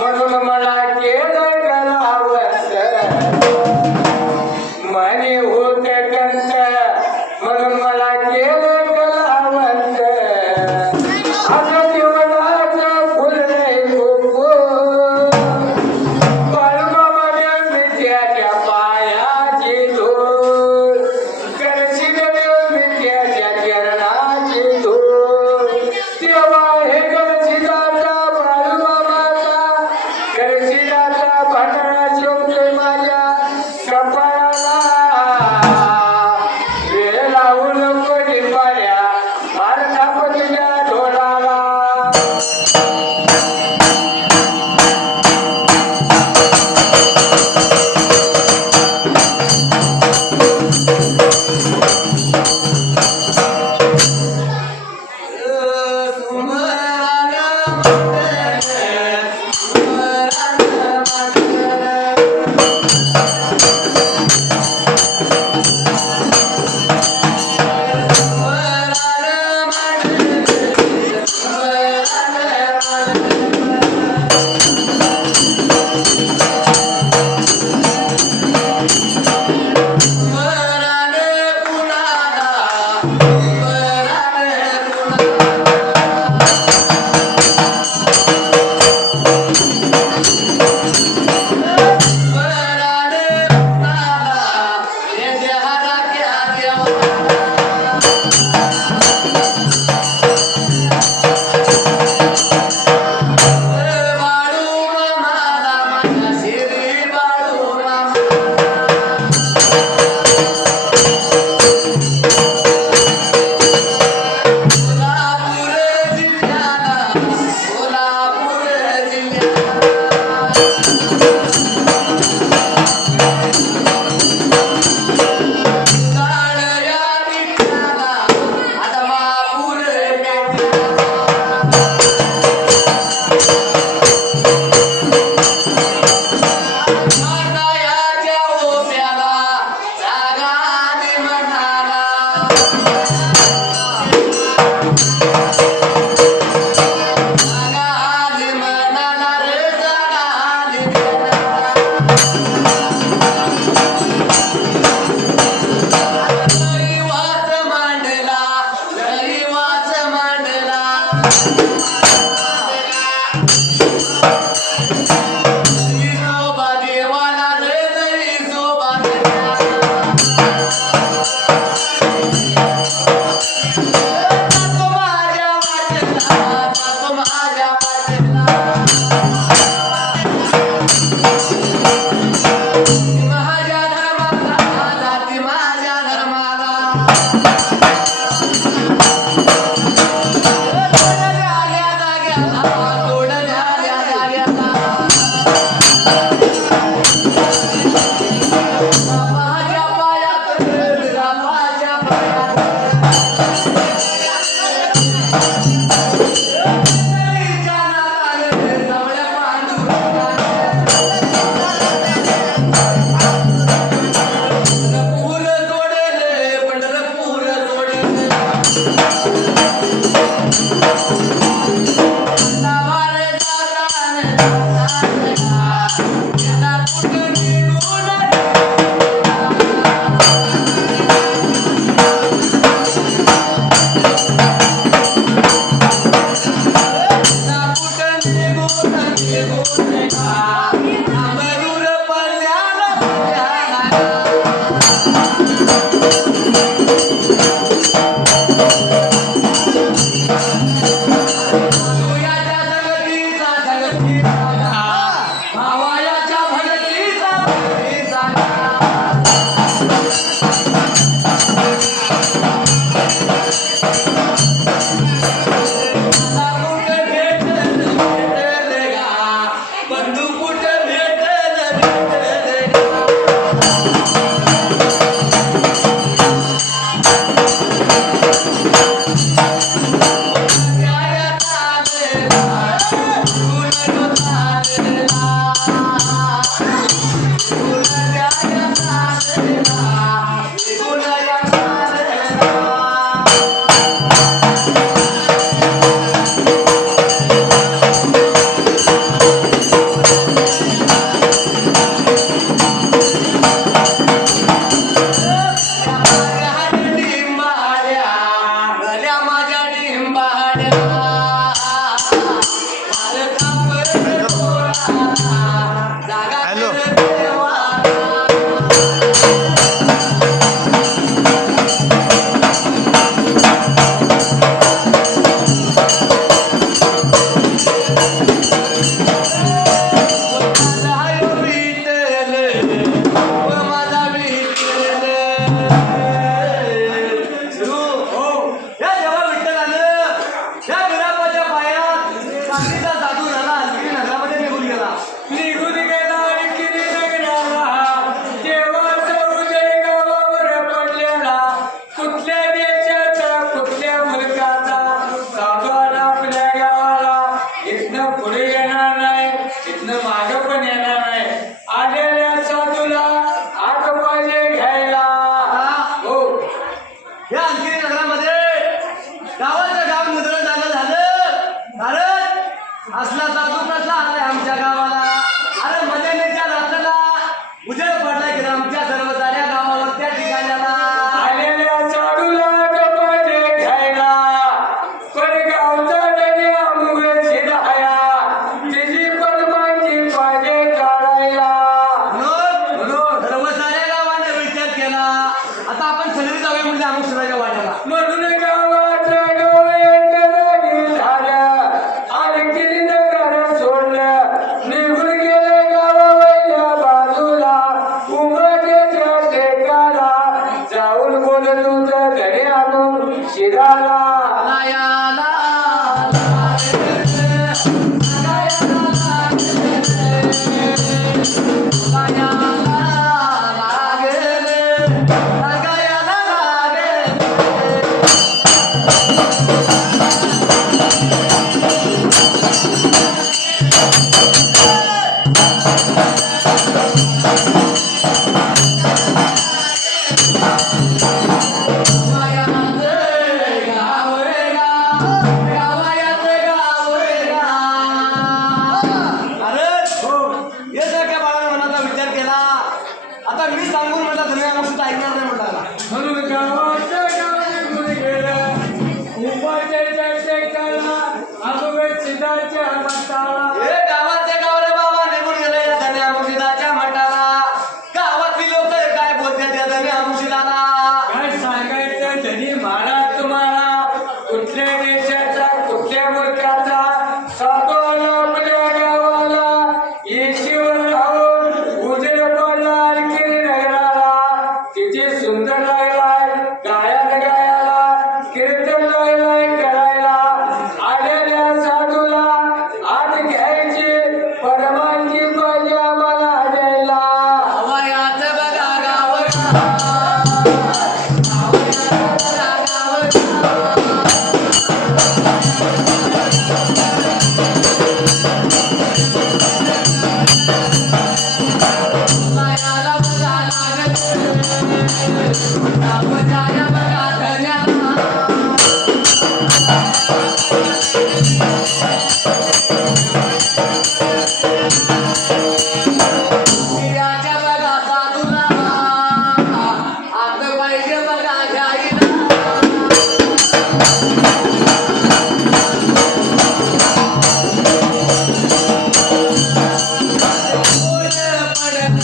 ನೋಡ್ರಿ Thank you.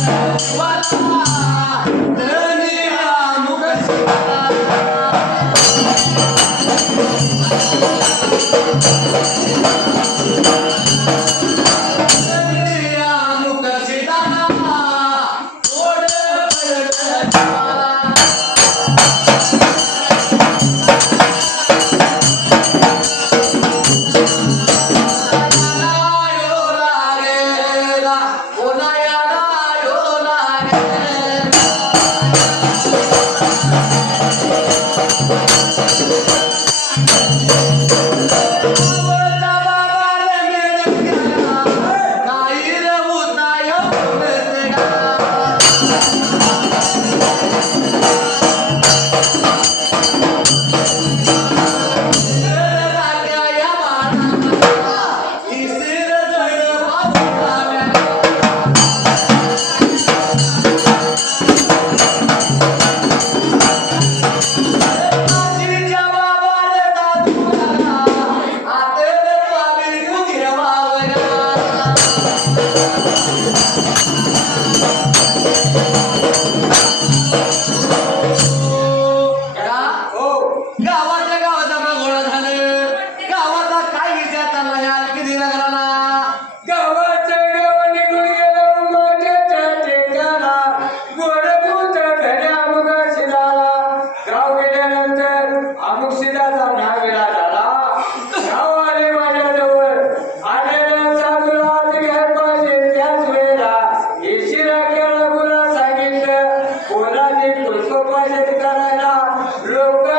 What? Thank you. দাঁড়ায় না। লোকটা